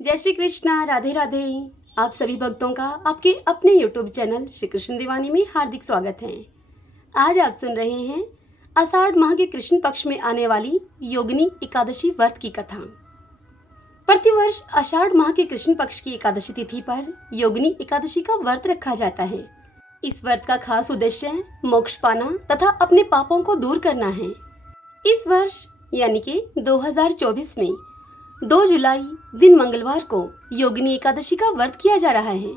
जय श्री कृष्णा, राधे राधे। आप सभी भक्तों का आपके अपने YouTube चैनल श्री कृष्ण दीवानी में हार्दिक स्वागत है। आज आप सुन रहे हैं आषाढ़ माह के कृष्ण पक्ष में आने वाली योगिनी एकादशी व्रत की कथा। प्रतिवर्ष आषाढ़ माह के कृष्ण पक्ष की एकादशी तिथि पर योगिनी एकादशी का व्रत रखा जाता है। इस व्रत का खास उद्देश्य मोक्ष पाना तथा अपने पापों को दूर करना है। इस वर्ष यानी कि 2024 में 2 जुलाई दिन मंगलवार को योगिनी एकादशी का व्रत किया जा रहा है।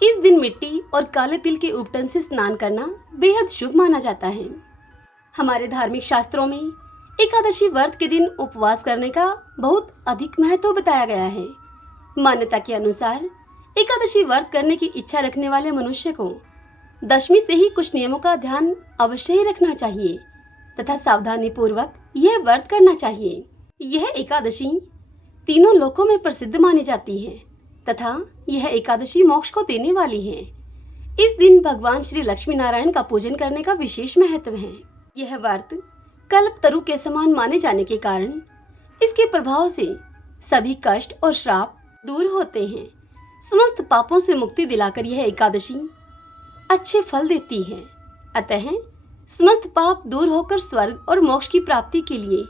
इस दिन मिट्टी और काले तिल के उपटन से स्नान करना बेहद शुभ माना जाता है। हमारे धार्मिक शास्त्रों में एकादशी व्रत के दिन उपवास करने का बहुत अधिक महत्व बताया गया है। मान्यता के अनुसार एकादशी व्रत करने की इच्छा रखने वाले मनुष्य को दशमी से ही कुछ नियमों का ध्यान अवश्य ही रखना चाहिए तथा सावधानी पूर्वक यह व्रत करना चाहिए। यह एकादशी तीनों लोकों में प्रसिद्ध मानी जाती है तथा यह एकादशी मोक्ष को देने वाली है। इस दिन भगवान श्री लक्ष्मी नारायण का पूजन करने का विशेष महत्व है। यह व्रत कल्पतरु के समान माने जाने के कारण इसके प्रभाव से सभी कष्ट और श्राप दूर होते हैं। समस्त पापों से मुक्ति दिलाकर यह एकादशी अच्छे फल देती है। अतः समस्त पाप दूर होकर स्वर्ग और मोक्ष की प्राप्ति के लिए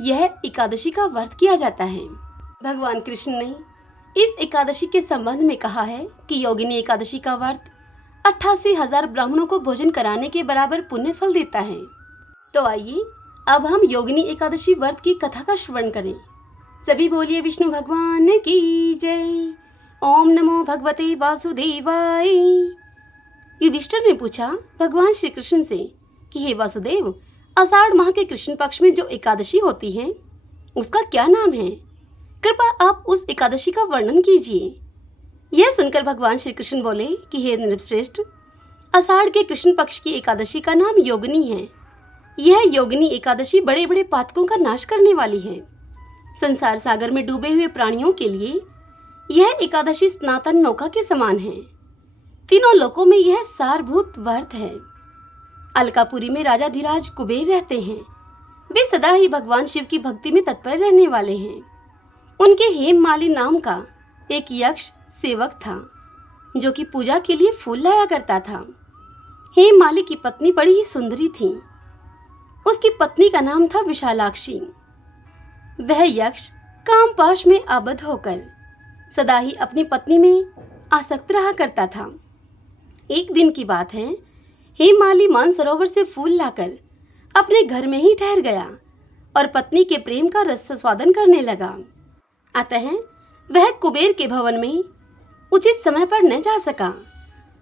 यह एकादशी का व्रत किया जाता है। भगवान कृष्ण ने इस एकादशी के संबंध में कहा है कि योगिनी एकादशी का व्रत 88,000 ब्राह्मणों को भोजन कराने के बराबर पुण्य फल देता है। तो आइए अब हम योगिनी एकादशी व्रत की कथा का श्रवण करें। सभी बोलिए विष्णु भगवान की जय। ओम नमो भगवते वासुदेवाय। युधिष्ठिर ने पूछा भगवान श्री कृष्ण से कि हे वासुदेव, आषाढ़ माह के कृष्ण पक्ष में जो एकादशी होती है उसका क्या नाम है? कृपया आप उस एकादशी का वर्णन कीजिए। यह सुनकर भगवान श्री कृष्ण बोले कि हे नृपश्रेष्ठ, आषाढ़ के कृष्ण पक्ष की एकादशी का नाम योगिनी है। यह योगिनी एकादशी बड़े बड़े पातकों का नाश करने वाली है। संसार सागर में डूबे हुए प्राणियों के लिए यह एकादशी स्नातन नौका के समान है। तीनों लोकों में यह सारभूत व्रत है। अलकापुरी में राजा धीराज कुबेर रहते हैं। वे सदा ही भगवान शिव की भक्ति में तत्पर रहने वाले हैं। उनके हेममाली नाम का एक यक्ष सेवक था जो कि पूजा के लिए फूल लाया करता था। हेममाली की पत्नी बड़ी ही सुंदरी थी। उसकी पत्नी का नाम था विशालाक्षी। वह यक्ष कामपाश में आबद्ध होकर सदा ही अपनी पत्नी में आसक्त रहा करता था। एक दिन की बात है, हेममाली मानसरोवर से फूल लाकर अपने घर में ही ठहर गया और पत्नी के प्रेम का रस स्वादन करने लगा। अतः वह कुबेर के भवन में उचित समय पर न जा सका।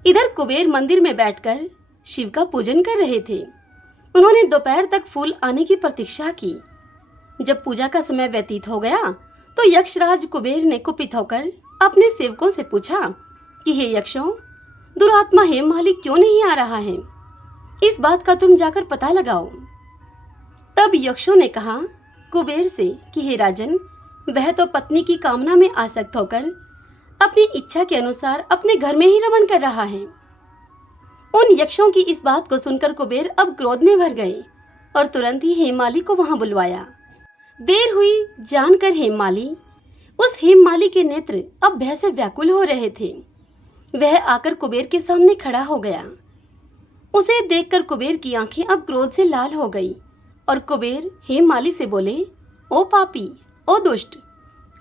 इधर कुबेर मंदिर में बैठकर शिव का पूजन कर रहे थे। उन्होंने दोपहर तक फूल आने की प्रतीक्षा की। जब पूजा का समय व्यतीत हो गया तो यक्षराज कुबेर ने कुपित होकर अपने सेवकों से पूछा कि हे यक्षों, दुरात्मा हेममाली क्यों नहीं आ रहा है? इस बात का तुम जाकर पता लगाओ। तब यक्षों ने कहा कुबेर से कि हे राजन, वह तो पत्नी की कामना में आसक्त होकर अपनी इच्छा के अनुसार अपने घर में ही रमण कर रहा है। उन यक्षों की इस बात को सुनकर कुबेर अब क्रोध में भर गए और तुरंत ही हेममाली को वहां बुलवाया। देर हुई जानकर उस हेममाली के नेत्र अब भय से व्याकुल हो रहे थे। वह आकर कुबेर के सामने खड़ा हो गया। उसे देखकर कुबेर की आंखें अब क्रोध से लाल हो गई और कुबेर हेममाली से बोले, ओ पापी, ओ दुष्ट,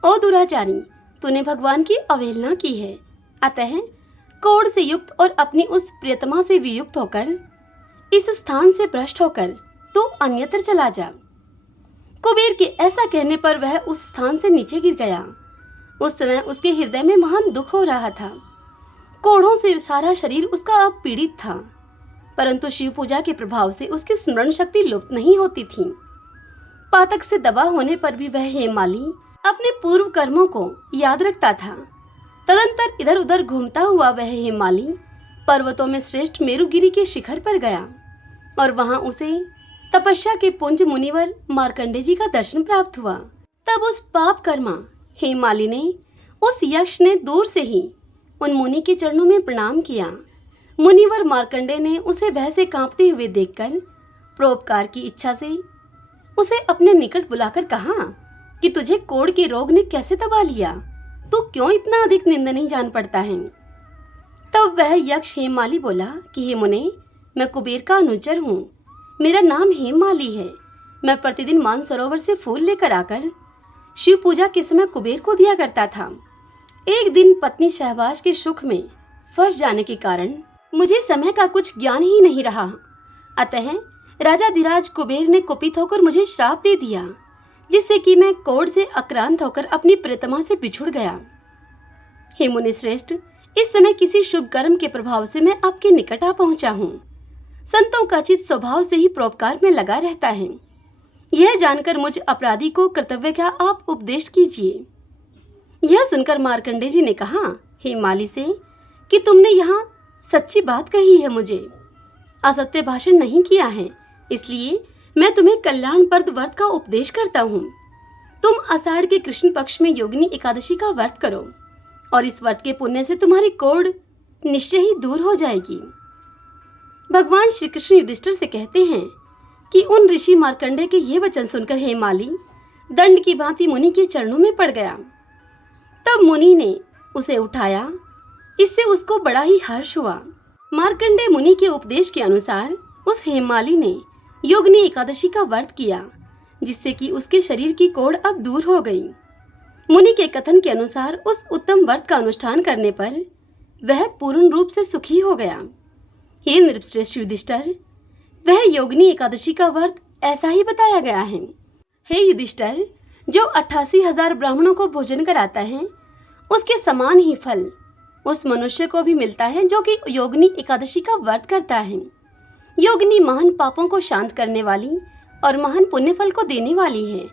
ओ दुराचारी, तूने भगवान की अवहेलना की है। अतः कोढ़ से युक्त और अपनी उस प्रियतमा से वियुक्त होकर इस स्थान से भ्रष्ट होकर तू अन्यत्र चला जा। कुबेर के ऐसा कहने पर वह उस स्थान से नीचे गिर गया। उस समय उसके हृदय में महान दुख हो रहा था। कोढ़ों से सारा शरीर उसका अब पीड़ित था, परंतु शिव पूजा के प्रभाव से उसकी स्मरण शक्ति लुप्त नहीं होती थी। पातक से दबा होने पर भी वह हेममाली अपने पूर्व कर्मों को याद रखता था। तदंतर इधर उधर घूमता हुआ वह हेममाली पर्वतों में श्रेष्ठ मेरुगिरी के शिखर पर गया और वहां उसे तपस्या के पुंज मुनिवर मार्कंडे जी का दर्शन प्राप्त हुआ। तब उस पाप कर्मा हेममाली ने उस यक्ष ने दूर से ही उन मुनि के चरणों में प्रणाम किया। मुनिवर मार्कंडे ने उसे भय से कांपते हुए देखकर परोपकार की इच्छा से उसे अपने निकट बुलाकर कहा कि तुझे कोढ़ के रोग ने कैसे दबा लिया। तू क्यों इतना अधिक निंदा नहीं जान पड़ता है। तब वह यक्ष हेममाली बोला कि हे मुने, मैं कुबेर का अनुचर हूँ। मेरा नाम हेममाली है। मैं प्रतिदिन मानसरोवर से फूल लेकर आकर शिव पूजा के समय कुबेर को दिया करता था। एक दिन पत्नी शहबाज के सुख में फंस जाने के कारण मुझे समय का कुछ ज्ञान ही नहीं रहा। अतः राजा धीराज कुबेर ने कुपित होकर मुझे श्राप दे दिया, जिससे कि मैं कोढ़ से आक्रांत होकर अपनी प्रियतमा से बिछुड़ गया। हे मुनि श्रेष्ठ, इस समय किसी शुभ कर्म के प्रभाव से मैं आपके निकट आ पहुंचा हूँ। संतों का चित्त स्वभाव से ही परोपकार में लगा रहता है। यह जानकर मुझ अपराधी को कर्तव्य का आप उपदेश कीजिए। यह सुनकर मार्कंडे जी ने कहा, हे माली से, कि तुमने यहाँ सच्ची बात कही है, मुझे असत्य भाषण नहीं किया है, इसलिए मैं तुम्हें कल्याणप्रद व्रत का उपदेश करता हूँ। तुम आषाढ़ के कृष्ण पक्ष में योगिनी एकादशी का व्रत करो और इस व्रत के पुण्य से तुम्हारी कोढ़ निश्चय ही दूर हो जाएगी। भगवान श्री कृष्ण युधिष्ठिर से कहते हैं कि उन ऋषि मार्कंडे के ये वचन सुनकर हेममाली दंड की भांति मुनि के चरणों में पड़ गया। तब मुनि ने उसे उठाया, इससे उसको बड़ा ही हर्ष हुआ। मार्कंडे मुनि के उपदेश के अनुसार उस हेममाली ने योगिनी एकादशी का व्रत किया, जिससे कि उसके शरीर की कोढ़ अब दूर हो गई। मुनि के कथन के अनुसार उस उत्तम व्रत का अनुष्ठान करने पर वह पूर्ण रूप से सुखी हो गया। हे नृपश्रेष्ठ युधिष्ठिर, वह योगिनी एकादशी का व्रत ऐसा ही बताया गया है। हे युधिष्ठिर, जो 88,000 ब्राह्मणों को भोजन कराता है, उसके समान ही फल उस मनुष्य को भी मिलता है जो कि योगिनी एकादशी का व्रत करता है। योगिनी महान पापों को शांत करने वाली और महान पुण्य फल को देने वाली है।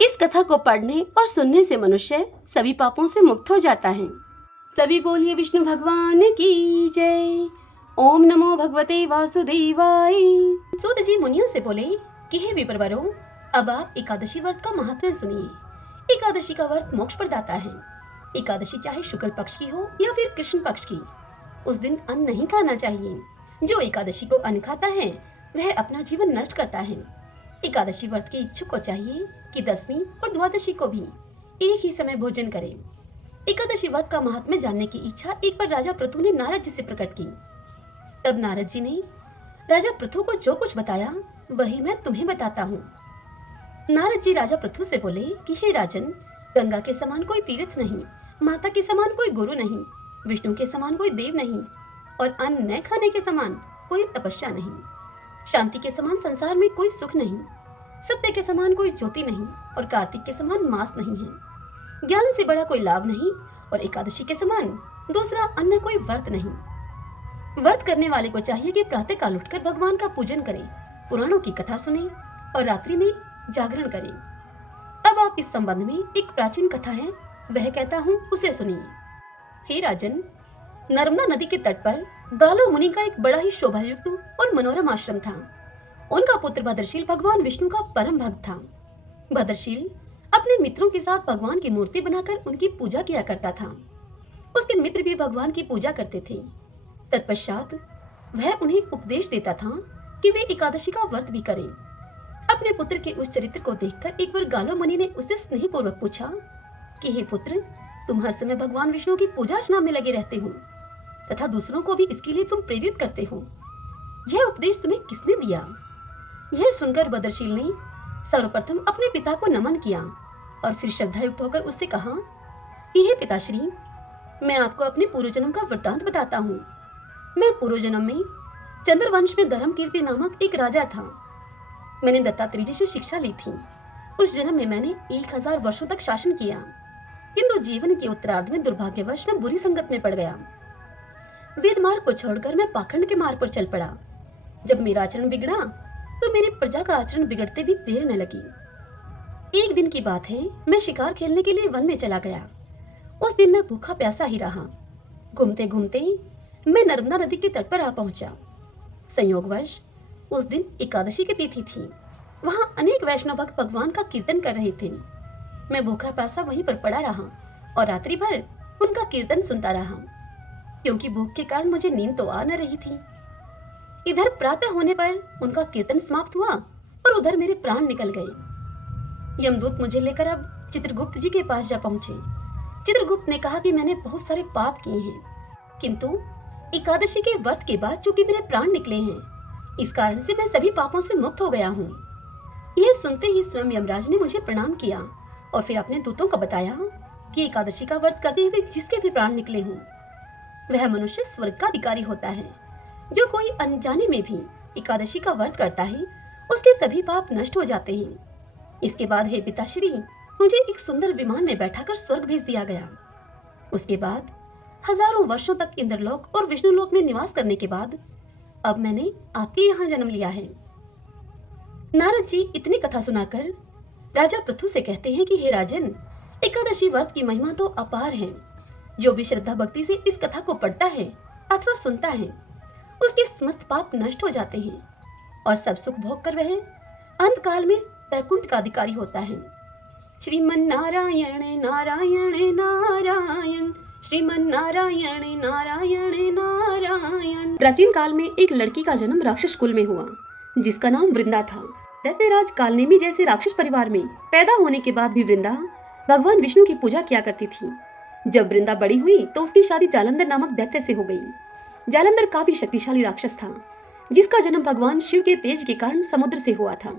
इस कथा को पढ़ने और सुनने से मनुष्य सभी पापों से मुक्त हो जाता है। सभी बोलिए विष्णु भगवान की जय। ओम नमो भगवते वासुदेवाय। सूत जी मुनियों से बोले कि हे विप्रवरों, अब आप एकादशी व्रत का महत्व सुनिए। एकादशी का व्रत मोक्ष प्रदाता है। एकादशी चाहे शुक्ल पक्ष की हो या फिर कृष्ण पक्ष की, उस दिन अन्न नहीं खाना चाहिए। जो एकादशी को अन्न खाता है वह अपना जीवन नष्ट करता है। एकादशी व्रत के इच्छुक को चाहिए कि 10वीं और द्वादशी को भी एक ही समय भोजन करें। एकादशी व्रत का महात्म्य जानने की इच्छा एक बार राजा पृथु ने नारद जी से प्रकट की। तब नारद जी ने राजा पृथु को जो कुछ बताया वही मैं तुम्हें बताता हूँ। नारद जी राजा पृथु से बोले कि हे राजन, गंगा के समान कोई तीर्थ नहीं, माता के समान कोई गुरु नहीं, विष्णु के समान कोई देव नहीं और अन्न न खाने के समान कोई तपस्या नहीं। शांति के समान संसार में कोई सुख नहीं, सत्य के समान कोई ज्योति नहीं और कार्तिक के समान मास नहीं है। ज्ञान से बड़ा कोई लाभ नहीं और एकादशी के समान दूसरा अन्य कोई व्रत नहीं। व्रत करने वाले को चाहिए कि प्रातः काल उठकर भगवान का पूजन करें, पुराणों की कथा सुने और रात्रि में जागरण करें। अब आप इस संबंध में एक प्राचीन कथा है, वह कहता हूँ, उसे सुनिए। हे राजन, नर्मदा नदी के तट पर गालो मुनि का एक बड़ा ही शोभायुक्त और मनोरम आश्रम था। उनका पुत्र भद्रशील भगवान विष्णु का परम भक्त था। भद्रशील अपने मित्रों के साथ भगवान की मूर्ति बनाकर उनकी पूजा किया करता था। उसके मित्र भी भगवान की पूजा करते थे। तत्पश्चात वह उन्हें उपदेश देता था कि वे एकादशी का व्रत भी करें। अपने पुत्र के उस चरित्र को देखकर एक बार गालो मुनि ने उससे स्नेहपूर्वक पूछा कि हे पुत्र, तुम हर समय भगवान विष्णु की पूजा अर्चना में लगे रहते हो तथा दूसरों को भी इसके लिए तुम प्रेरित करते हो। यह उपदेश तुम्हें किसने दिया? यह सुनकर भद्रशील ने सर्वप्रथम अपने पिता को नमन किया और फिर श्रद्धायुक्त होकर उससे कहा कि हे पिताश्री, मैं आपको अपने पूर्वजन्म का वृत्तांत बताता हूँ। मैं पूर्वजन्म में चंद्रवंश में धर्मकीर्ति नामक एक राजा था। मैंने दत्तात्रेय जी से शिक्षा ली थी। उस जन्म में मैंने 1000 वर्षों तक शासन किया, किंतु जीवन के उत्तरार्ध में दुर्भाग्यवश मैं बुरी संगत में पड़ गया। वेद मार्ग को छोड़कर मैं पाखंड के मार्ग पर चल पड़ा। जब मेरा आचरण बिगड़ा तो मेरी प्रजा का आचरण बिगड़ते भी देर न लगी। एक दिन की बात है, मैं शिकार खेलने के लिए वन में चला गया। उस दिन मैं भूखा प्यासा ही रहा। घूमते घूमते मैं नर्मदा नदी के तट पर आ पहुंचा। संयोगवश उस दिन एकादशी की तिथि थी। वहां अनेक वैष्णव भक्त भगवान का कीर्तन कर रहे थे। मैं भूखा प्यासा वहीं पर पड़ा रहा और रात्रि भर उनका कीर्तन सुनता रहा, क्योंकि भूख के कारण मुझे नींद तो आ न रही थी। इधर प्रातः होने पर उनका कीर्तन समाप्त हुआ और उधर मेरे प्राण निकल गए। यमदूत मुझे लेकर अब चित्रगुप्त जी के पास जा पहुंचे। चित्रगुप्त ने कहा कि मैंने बहुत सारे पाप किए हैं, किंतु एकादशी के व्रत के बाद चूंकि मेरे प्राण निकले हैं, इस कारण से मैं सभी पापों से मुक्त हो गया हूँ। यह सुनते ही स्वयं यमराज ने मुझे प्रणाम किया और फिर अपने दूतों को बताया कि एकादशी का व्रत करते हुए जिसके भी प्राण निकले हों, वह मनुष्य स्वर्ग का अधिकारी होता है। जो कोई अनजाने में भी एकादशी का व्रत करता है, उसके सभी पाप नष्ट हो जाते हैं। इसके बाद हे पिताश्री, मुझे एक सुंदर विमान में बैठाकर स्वर्ग भेज दिया गया। उसके बाद हजारों वर्षों तक इंद्रलोक और विष्णुलोक में निवास करने के बाद अब मैंने आपके यहाँ जन्म लिया है। नारद जी इतनी कथा सुनाकर राजा पृथु से कहते हैं कि हे राजन, एकादशी व्रत की महिमा तो अपार है। जो भी श्रद्धा भक्ति से इस कथा को पढ़ता है अथवा सुनता है, उसके समस्त पाप नष्ट हो जाते हैं और सब सुख भोग कर वह अंत काल में वैकुंठ का अधिकारी होता है। श्रीमन नारायण नारायण नारायण, श्रीमन नारायण नारायण नारायण। प्राचीन काल में एक लड़की का जन्म राक्षस कुल में हुआ, जिसका नाम वृंदा था। दैत्यराज कालनेमी जैसे राक्षस परिवार में पैदा होने के बाद भी वृंदा भगवान विष्णु की पूजा किया करती थी। जब वृंदा बड़ी हुई तो उसकी शादी जालंधर नामक दैत्य से हो गई। जालंधर काफी शक्तिशाली राक्षस था, जिसका जन्म भगवान शिव के तेज के कारण समुद्र से हुआ था।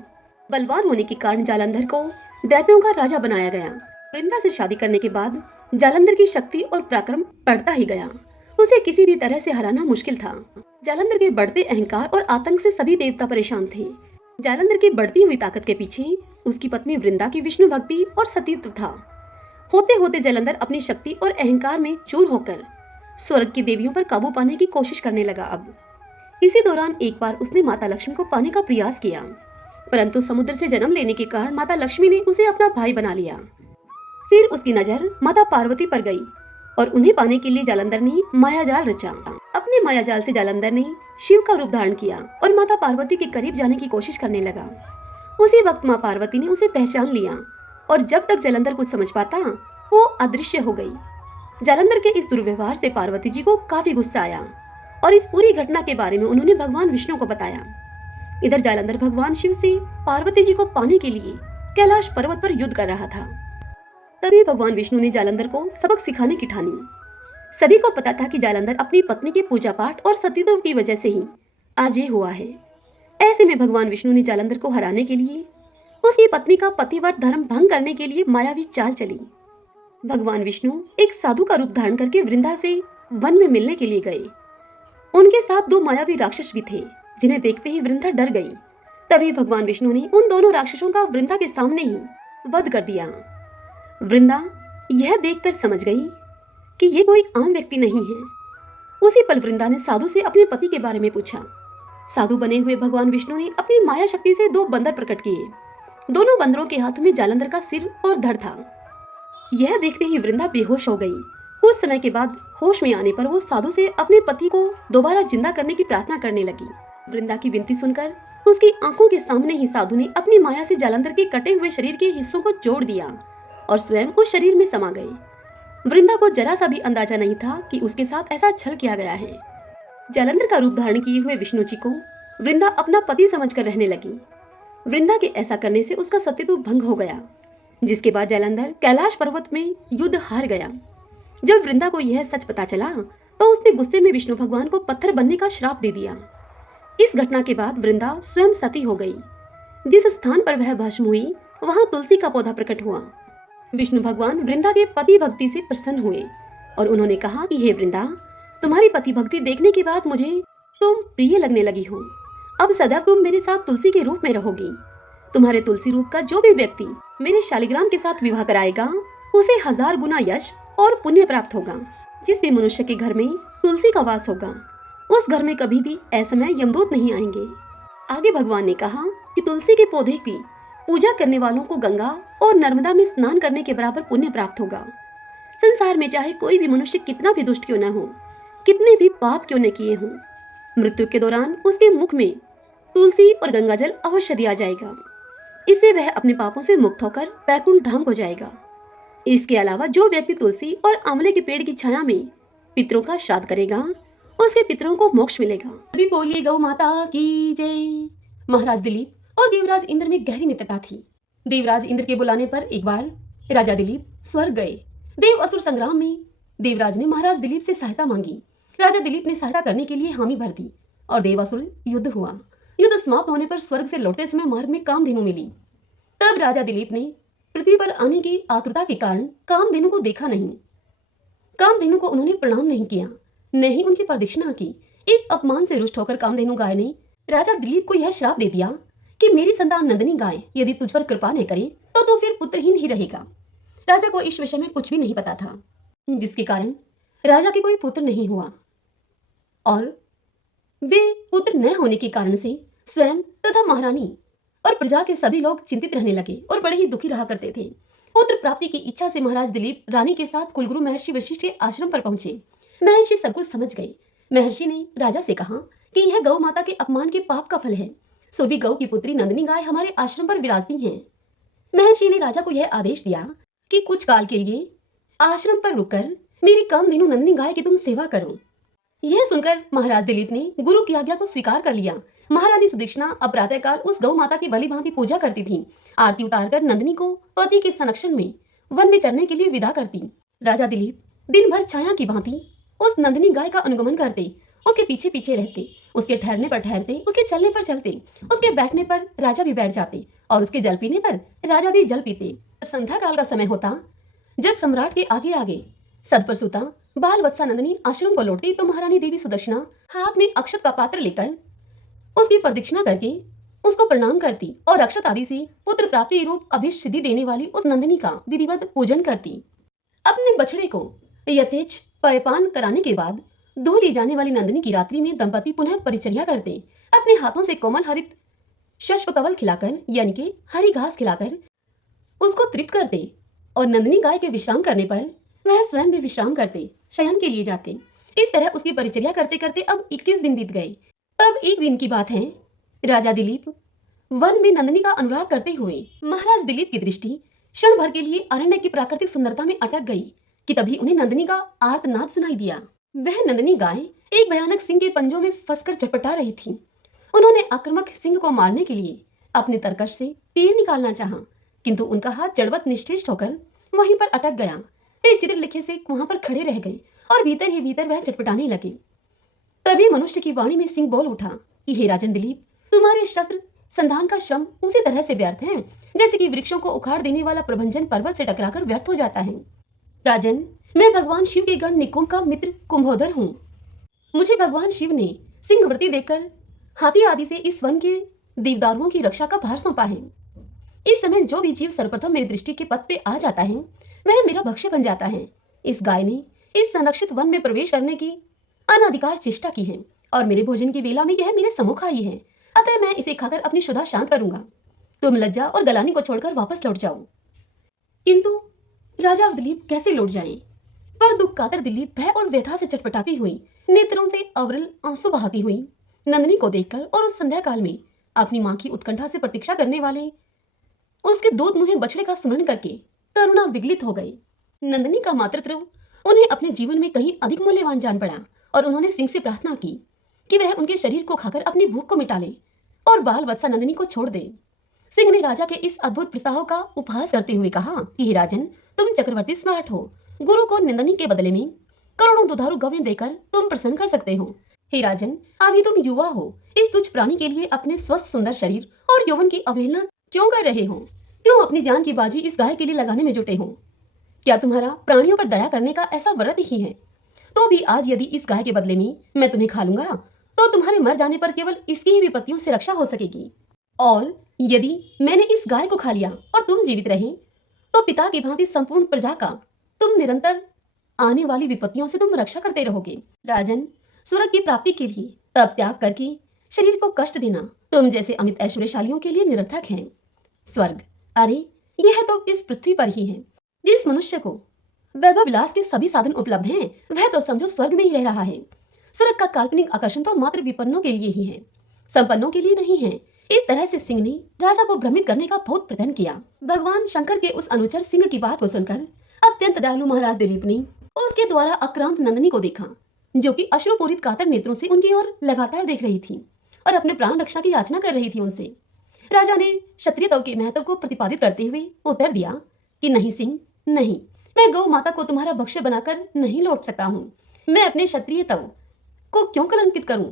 बलवान होने के कारण जालंधर को दैत्यों का राजा बनाया गया। वृंदा से शादी करने के बाद जालंधर की शक्ति और पराक्रम बढ़ता ही गया। उसे किसी भी तरह से हराना मुश्किल था। जालंधर के बढ़ते अहंकार और आतंक से सभी देवता परेशान थे। जालंधर की बढ़ती हुई ताकत के पीछे उसकी पत्नी वृंदा की विष्णु भक्ति और सतीत्व था। होते होते जालंधर अपनी शक्ति और अहंकार में चूर होकर स्वर्ग की देवियों पर काबू पाने की कोशिश करने लगा। अब इसी दौरान एक बार उसने माता लक्ष्मी को पाने का प्रयास किया, परंतु समुद्र से जन्म लेने के कारण माता लक्ष्मी ने उसे अपना भाई बना लिया। फिर उसकी नजर माता पार्वती पर गई और उन्हें पाने के लिए जालंधर ने मायाजाल रचा। अपने मायाजाल से जालंधर ने शिव का रूप धारण किया और माता पार्वती के करीब जाने की कोशिश करने लगा। उसी वक्त माँ पार्वती ने उसे पहचान लिया और जब तक जालंधर कुछ समझ पाता, वो अदृश्य हो गई। जालंधर के इस दुर्व्यवहार से पार्वती जी को काफी गुस्सा आया और इस पूरी घटना के बारे में उन्होंने भगवान विष्णु को बताया। इधर जालंधर भगवान शिव से पार्वती जी को पाने के लिए कैलाश पर्वत पर युद्ध कर रहा था। तभी भगवान विष्णु ने जालंधर को सबक सिखाने की ठानी। सभी को पता था कि जालंधर अपनी पत्नी के पूजा पाठ और सतीत्व की वजह से ही आज ये हुआ है। ऐसे में भगवान विष्णु ने जालंधर को हराने के लिए उसकी पत्नी का पतिव्रत धर्म भंग करने के लिए मायावी चाल चली। भगवान विष्णु एक साधु का रूप धारण करके वृंदा से वन में मिलने के लिए गए। उनके साथ दो मायावी राक्षस भी थे, जिन्हें देखते ही वृंदा डर गई। तभी भगवान विष्णु ने उन दोनों राक्षसों का वृंदा के सामने ही वध कर दिया। वृंदा यह देखकर समझ गई कि ये कोई आम व्यक्ति नहीं है। उसी पल वृंदा ने साधु से अपने पति के बारे में पूछा। साधु बने हुए भगवान विष्णु ने अपनी माया शक्ति से दो बंदर प्रकट किए। दोनों बंदरों के हाथों में जालंधर का सिर और धड़ था। यह देखते ही वृंदा बेहोश हो गई। कुछ समय के बाद होश में आने पर वो साधु से अपने पति को दोबारा जिंदा करने की प्रार्थना करने लगी। वृंदा की विनती सुनकर उसकी आंखों के सामने ही साधु ने अपनी माया से जालंधर के कटे हुए शरीर के हिस्सों को जोड़ दिया और स्वयं उस शरीर में समा गए। वृंदा को जरा सा भी अंदाजा नहीं था कि उसके साथ ऐसा छल किया गया है। जालंधर का रूप धारण किए हुए विष्णु जी को वृंदा अपना पति समझकर रहने लगी। वृंदा के ऐसा करने से उसका सतीत्व भंग हो गया, जिसके बाद जालंधर कैलाश पर्वत में युद्ध हार गया। जब वृंदा को यह सच पता चला तो उसने गुस्से में विष्णु भगवान को पत्थर बनने का श्राप दे दिया। इस घटना के बाद वृंदा स्वयं सती हो गई। जिस स्थान पर वह भस्म हुई वहां तुलसी का पौधा प्रकट हुआ। विष्णु भगवान वृंदा के पति भक्ति से प्रसन्न हुए और उन्होंने कहा कि हे वृंदा, तुम्हारी पति भक्ति देखने के बाद मुझे तुम प्रिय लगने लगी हो। अब सदैव तुम मेरे साथ तुलसी के रूप में रहोगी। तुम्हारे तुलसी रूप का जो भी व्यक्ति मेरे शालिग्राम के साथ विवाह कराएगा, उसे 1000 गुना यश और पुण्य प्राप्त होगा। जिस भी मनुष्य के घर में तुलसी का वास होगा, उस घर में कभी भी असमय यमदूत नहीं आएंगे। आगे भगवान ने कहा कि तुलसी के पौधे की पूजा करने वालों को गंगा और नर्मदा में स्नान करने के बराबर पुण्य प्राप्त होगा। संसार में चाहे कोई भी मनुष्य कितना भी दुष्ट क्यों न हो, कितने भी पाप क्यों न किए हों, मृत्यु के दौरान उसके मुख में तुलसी और गंगा जल अवश्य दिया जाएगा। इससे वह अपने पापों से मुक्त होकर वैकुंठ धाम को जाएगा। इसके अलावा जो व्यक्ति तुलसी और आंवले के पेड़ की छाया में पितरों का श्राद्ध करेगा, उसके पितरों को मोक्ष मिलेगा। अभी बोलिए गौ माता की जय। महाराज दिलीप और देवराज इंद्र में गहरी मित्रता थी। देवराज इंद्र के बुलाने पर एक बार राजा दिलीप स्वर्ग गए। देव असुर संग्राम में देवराज ने महाराज दिलीप से सहायता मांगी। राजा दिलीप ने सहायता करने के लिए हामी भर दी और देवासुर युद्ध हुआ। युद्ध समाप्त होने पर स्वर्ग से लौटते समय मार्ग में कामधेनु मिली। तब राजा दिलीप ने पृथ्वी पर आने की आतुरता के कारण कामधेनु को देखा नहीं। कामधेनु को उन्होंने प्रणाम नहीं किया, न ही उनकी प्रदक्षिणा की। इस अपमान से रुष्ट होकर कामधेनु गाय ने राजा दिलीप को यह श्राप दे दिया कि मेरी संतान नंदिनी गाय यदि तुझ पर कृपा न करे तो फिर पुत्रहीन ही रहेगा। राजा को इस विषय में कुछ भी नहीं पता था, जिसके कारण राजा के कोई पुत्र नहीं हुआ और वे पुत्र न होने के कारण से स्वयं तथा महारानी और प्रजा के सभी लोग चिंतित रहने लगे और बड़े ही दुखी रहा करते थे। पुत्र प्राप्ति की इच्छा से महाराज दिलीप रानी के साथ कुलगुरु महर्षि वशिष्ठ के आश्रम पर पहुंचे। महर्षि सब कुछ समझ गए। महर्षि ने राजा से कहा कि यह गौ माता के अपमान के पाप का फल है, सो भी गौ की पुत्री नंदिनी गाय हमारे आश्रम पर विराजती हैं। महर्षि ने राजा को यह आदेश दिया कि कुछ काल के लिए आश्रम पर रुककर मेरी कामधेनु नंदिनी गाय की तुम सेवा करो। यह सुनकर महाराज दिलीप ने गुरु की आज्ञा को स्वीकार कर लिया। महारानी सुदक्षिणा अब प्रातःकाल उस गौ माता की भली भांति पूजा करती थी। आरती उतारकर नंदिनी को पति के संरक्षण में वन में चरने के लिए विदा करती। राजा दिलीप दिन भर छाया की भांति उस नंदिनी गाय का अनुगमन करते, उसके पीछे पीछे रहते, उसके ठहरने पर ठहरते, उसके चलने पर चलते, उसके बैठने पर राजा भी बैठ जाते और उसके जल पीने पर राजा भी जल पीते। जब संध्या काल का समय होता, जब सम्राट के आगे आगे सद पर सुता बाल वत्सा नंदिनी आश्रम को लौटती तो महारानी देवी सुदक्षिणा हाथ में अक्षत का पात्र लेकर उसकी प्रदक्षिणा करके उसको प्रणाम करती और अक्षत आदि से पुत्र प्राप्ति रूप अभीष्ट सिद्धि देने वाली उस नंदिनी का विधिवत पूजन करती। अपने बछड़े को यथेच पयपान कराने के बाद दूह ली जाने वाली नंदिनी की रात्रि में दंपति पुनः परिचर्या करते। अपने हाथों से कोमल हरित शष्प कवल खिलाकर यानी कि हरी घास खिलाकर उसको तृप्त करते और नंदिनी गाय के विश्राम करने पर वह स्वयं भी विश्राम करते, शयन के लिए जाते। इस तरह उसकी परिचर्या करते करते अब 21 दिन बीत गए। तब एक दिन की बात है, राजा दिलीप वन में नंदिनी का अनुराग करते हुए महाराज दिलीप की दृष्टि क्षण भर के लिए अरण्य की प्राकृतिक सुंदरता में अटक गई कि तभी उन्हें नंदिनी का आर्तनाद सुनाई दिया। वह नंदिनी गाय एक भयानक सिंह के पंजों में फंसकर चटपटा रही थी। उन्होंने आक्रामक सिंह को मारने के लिए अपने तरकश से तीर निकालना चाहा, किंतु उनका हाथ जड़वत निश्चेष्ट होकर वहीं पर अटक गया। वे चिरक लिखे से वहां पर खड़े रह गए और भीतर ही भीतर वह चटपटाने लगे। तभी मनुष्य की वाणी में सिंह बोल उठा कि हे राजन दिलीप, तुम्हारे शस्त्र संधान का श्रम उसी तरह से व्यर्थ है जैसे कि वृक्षों को उखाड़ देने वाला प्रभंजन पर्वत से टकराकर व्यर्थ हो जाता है। राजन, मैं भगवान शिव के गण निकुंभ का मित्र कुंभोदर हूँ। मुझे भगवान शिव ने सिंहवृत्ति देकर हाथी आदि से इस वन के देवदारुओं की रक्षा का भार सौंपा है। इस समय जो भी जीव सर्वप्रथम मेरी दृष्टि के पथ पे आ जाता है वह मेरा भक्ष्य बन जाता है। इस गाय ने इस संरक्षित वन में प्रवेश करने की अनाधिकार चेष्टा की है और मेरे भोजन की वेला में यह मेरे सम्मुख आई है, अतः मैं इसे खाकर अपनी क्षुधा शांत करूंगा। तुम लज्जा और गलानी को छोड़कर वापस लौट जाओ। किंतु राजा दिलीप कैसे लौट जाएं? पर दुख कातर दिलीप भय और व्यथा से चटपटाती हुई, नेत्रों से अविरल आंसू बहाती हुई नंदिनी को देखकर और उस संध्या काल में अपनी मां की उत्कंठा से प्रतीक्षा करने वाले उसके दूध मुहे बछड़े का स्मरण करके करुणा विगलित हो गई। नंदिनी का मातृत्व उन्हें अपने जीवन में कहीं अधिक मूल्यवान जान पड़ा और उन्होंने सिंह से प्रार्थना की कि वह उनके शरीर को खाकर अपनी भूख को मिटा ले और बाल वत्सा नंदिनी को छोड़ दे। सिंह ने राजा के इस अद्भुत प्रस्ताव का उपहास करते हुए कहा कि हे राजन, तुम चक्रवर्ती सम्राट हो, गुरु को नंदिनी के बदले में करोड़ों दुधारू गवें देकर तुम प्रसन्न कर सकते हो। हे राजन, अभी तुम युवा हो, इस तुच्छ प्राणी के लिए अपने स्वस्थ सुंदर शरीर और यौवन की अवहेलना क्यों कर रहे हो? क्यों अपनी जान की बाजी इस गाय के लिए लगाने में जुटे हो? क्या तुम्हारा प्राणियों पर दया करने का ऐसा व्रत ही है? तो भी आज यदि इस गाय के बदले में मैं तुम्हें खा लूंगा तो तुम्हारे मर जाने पर केवल इसकी ही विपत्तियों से रक्षा हो सकेगी, और यदि मैंने इस गाय को खा लिया और तुम जीवित रहे तो पिता की भांति संपूर्ण प्रजा का तुम निरंतर आने वाली विपत्तियों से तुम रक्षा करते रहोगे। राजन, स्वर्ग की प्राप्ति के लिए तप त्याग करके शरीर को कष्ट देना तुम जैसे अमित ऐश्वर्यशालियों के लिए निरर्थक है। स्वर्ग, अरे यह तो इस पृथ्वी पर ही है। जिस मनुष्य को वैभव विलास के सभी साधन उपलब्ध हैं, वह तो समझो स्वर्ग में ही रह रहा है। स्वर्ग का काल्पनिक आकर्षण तो मात्र विपन्नों के लिए ही है, संपन्नों के लिए नहीं है। इस तरह से सिंह ने राजा को भ्रमित करने का बहुत प्रयत्न किया। भगवान शंकर के उस अनुचर सिंह की बात को सुनकर अत्यंत दयालु महाराज दिलीप ने उसके द्वारा आक्रांत नंदिनी को देखा, जो कि अश्रुपूरित कातर नेत्रों से उनकी ओर लगातार देख रही थी और अपने प्राण रक्षा की याचना कर रही थी उनसे। राजा ने क्षत्रियत्व के महत्व को प्रतिपादित करते हुए उत्तर दिया कि नहीं सिंह, नहीं, मैं गौ माता को तुम्हारा भक्ष्य बनाकर नहीं लौट सकता हूँ। मैं अपने क्षत्रिय तव को क्यों कलंकित करूं?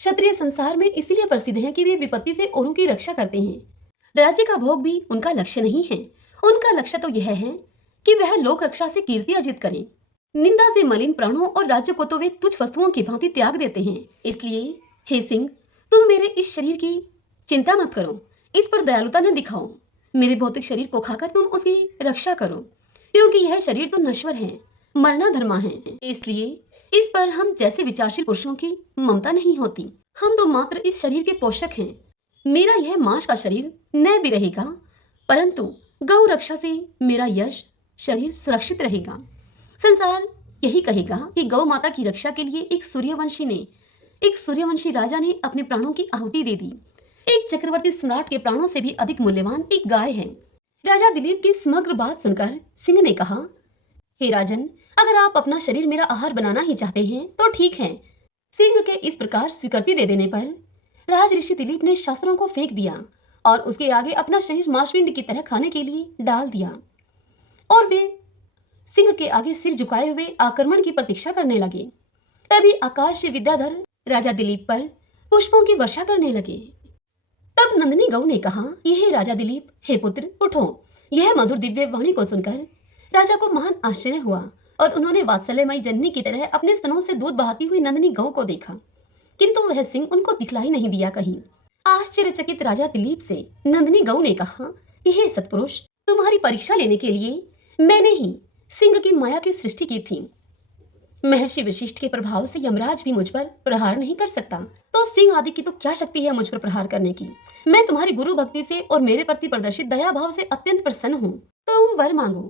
क्षत्रिय संसार में इसीलिए प्रसिद्ध हैं कि वे विपत्ति से औरों की रक्षा करते हैं। राज्य का भोग भी उनका लक्ष्य नहीं है। उनका लक्ष्य तो यह है कि वह लोक रक्षा से कीर्ति अर्जित करें। निंदा से मलिन प्राणों और राज्य को तो वे तुच्छ वस्तुओं की भांति त्याग देते हैं। इसलिए हे सिंह, तुम मेरे इस शरीर की चिंता मत करो, इस पर दयालुता न दिखाओ। मेरे भौतिक शरीर को खाकर तुम उसकी रक्षा करो, क्योंकि यह शरीर तो नश्वर है, मरना धर्मा है। इसलिए इस पर हम जैसे विचारशील पुरुषों की ममता नहीं होती। हम तो मात्र इस शरीर के पोषक हैं। मेरा यह मांस का शरीर न भी रहेगा, परंतु गौ रक्षा से मेरा यश शरीर सुरक्षित रहेगा। संसार यही कहेगा कि गौ माता की रक्षा के लिए एक सूर्यवंशी राजा ने अपने प्राणों की आहुति दे दी। एक चक्रवर्ती सम्राट के प्राणों से भी अधिक मूल्यवान एक गाय है। राजा दिलीप की समग्र बात सुनकर सिंह ने कहा, हे राजन, अगर आप अपना शरीर मेरा आहार बनाना ही चाहते हैं तो ठीक है। सिंह के इस प्रकार स्वीकृति दे देने पर राज ऋषि दिलीप ने शास्त्रों को फेंक दिया और उसके आगे अपना शरीर मांसपिंड की तरह खाने के लिए डाल दिया, और वे सिंह के आगे सिर झुकाए हुए आक्रमण की प्रतीक्षा करने लगे। तभी आकाश से विद्याधर राजा दिलीप पर पुष्पों की वर्षा करने लगे। तब नंदिनी गौ ने कहा कि हे राजा दिलीप, हे पुत्र, उठो। यह मधुर दिव्य वाणी को सुनकर राजा को महान आश्चर्य हुआ और उन्होंने वात्सल्यमयी जननी की तरह अपने स्तनों से दूध बहाती हुई नंदिनी गौ को देखा, किंतु वह सिंह उनको दिखलाई नहीं दिया कहीं। आश्चर्यचकित राजा दिलीप से नंदिनी गौ ने कहा कि हे सत्पुरुष, तुम्हारी परीक्षा लेने के लिए मैंने ही सिंह की माया की सृष्टि की थी। महर्षि वशिष्ठ के प्रभाव से यमराज भी मुझ पर प्रहार नहीं कर सकता, तो सिंह आदि की तो क्या शक्ति है मुझ पर प्रहार करने की। मैं तुम्हारी गुरु भक्ति से और मेरे प्रति प्रदर्शित दया भाव से अत्यंत प्रसन्न हूँ। तुम वर मांगो।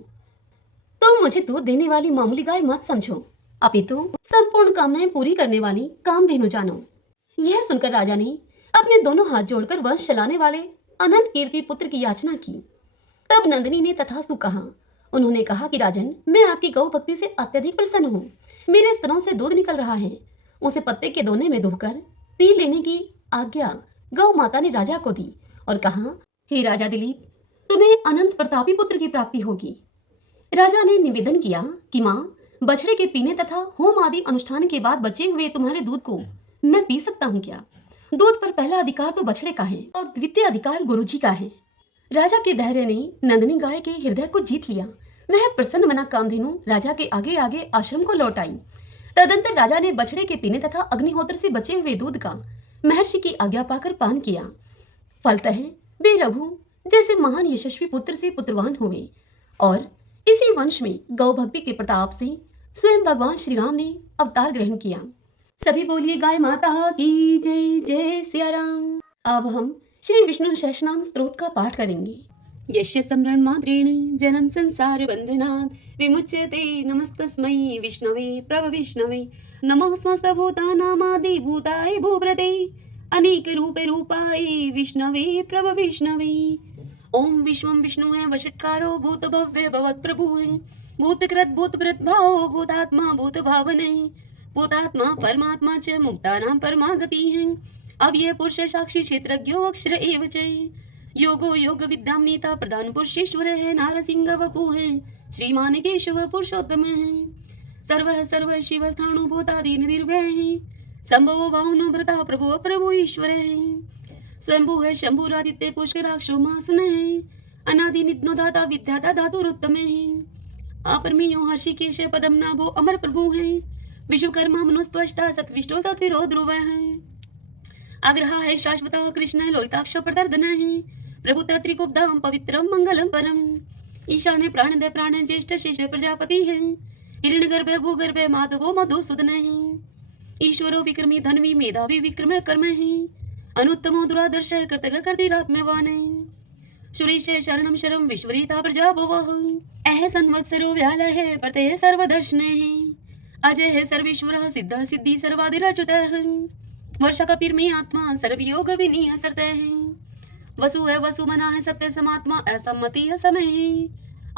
तुम मुझे दूध देने वाली मामूली गाय मत समझो, अपितु संपूर्ण कामनाएं पूरी करने वाली कामधेनु जानो। यह सुनकर राजा ने अपने दोनों हाथ जोड़कर वंश चलाने वाले अनंत कीर्ति पुत्र की याचना की। तब नंदिनी ने तथास्तु कहा। उन्होंने कहा कि राजन, मैं आपकी गौ भक्ति से अत्यधिक प्रसन्न हूँ। मेरे स्तनों से दूध निकल रहा है, उसे पत्ते के दोने में धोकर पी लेने की आज्ञा गौ माता ने राजा को दी और कहा, हे राजा दिलीप, तुम्हें अनंत प्रतापी पुत्र की प्राप्ति होगी। राजा ने निवेदन किया कि माँ, बछड़े के पीने तथा होम आदि अनुष्ठान के बाद बचे हुए तुम्हारे दूध को मैं पी सकता हूँ क्या? दूध पर पहला अधिकार तो बछड़े का है और द्वितीय अधिकार गुरुजी का है। राजा के धैर्य ने नंदिनी गाय के हृदय को जीत लिया। वह प्रसन्न मना कामधेनु राजा के आगे आगे आश्रम को लौट आई। तदंतर राजा ने बछड़े के पीने तथा अग्निहोत्र से बचे हुए दूध का महर्षि की आज्ञा पाकर पान किया। फलतः वे रघु जैसे महान यशस्वी पुत्र से पुत्रवान हुए और इसी वंश में गौ भक्ति के प्रताप से स्वयं भगवान श्री राम ने अवतार ग्रहण किया। सभी बोलिए गाय माता की जय। जय सिया राम। अब हम श्री विष्णु सहस्रनाम स्तोत्र का पाठ करेंगे। यस्य स्मरण मात्रेण जन्म संसार बंधनात् विमुच्यते नमस्तस्मै विष्णवे प्रभविष्णवे नमः समस्त भूतानामादि भूताय भूभृते अनेक रूपे रूपाय विष्णवे प्रभविष्णवे। ओम विश्वं विष्णुः वषट्कारो भूत भव्य भवत् प्रभुः भूतकृत भूतभृत भावो भूतात्मा भूत भावने भूतात्मा परमात्मा च मुक्तानां परमागतिः अव्यय पुरुष साक्षी क्षेत्रज्ञो अक्षर एव च योगो योग विद्याम नेता प्रधान पुरुषेश्वर है नारसिंह वपु है श्रीमान केशव पुरुषोत्तम है सर्व शिव स्थाणु भूतादि निर्भय है संभव भावनो भ्रता प्रभु प्रभु ईश्वर है स्वयंभू है शंभुरादित्य पुष्कराक्षो महासुन है अनादि नित्नो दाता विद्याता धातुरुत्तम है अपरमेयो हर्षिकेश पदम नाभो अमर प्रभु है विश्वकर्मा मनुस्पष्टा सत्विष्टो सत्विरो ध्रुव है आग्रह है शाश्वत कृष्ण लोहिताक्ष प्रदर्दन है प्रभु त्रिकुब्धाम पवित्रम मंगलम परम ईशान्य प्राणदय प्राण ज्येष्ठ शेष प्रजापति है हिरण्यगर्भ भूगर्भ माधवो मधुसूदन है ईश्वरो विक्रमी धनवी मेधावी विक्रम कर्म है अनुत्तमो दुरादर्श कर्तक कर्तिरात्मवान है सुरेश शरणम शरम विश्वरीता प्रजा भुवः अह संवत्सरो व्याल है प्रत्यय सर्वदर्शन है अजय है सर्वेश्वर सिद्ध सिद्धि सर्वाधिरच्युत है वर्षा कपीर में आत्मा सर्वयोग विनीय सरते हैं वसु है वसु मना है सत्य समात्मा असम्मति है समय है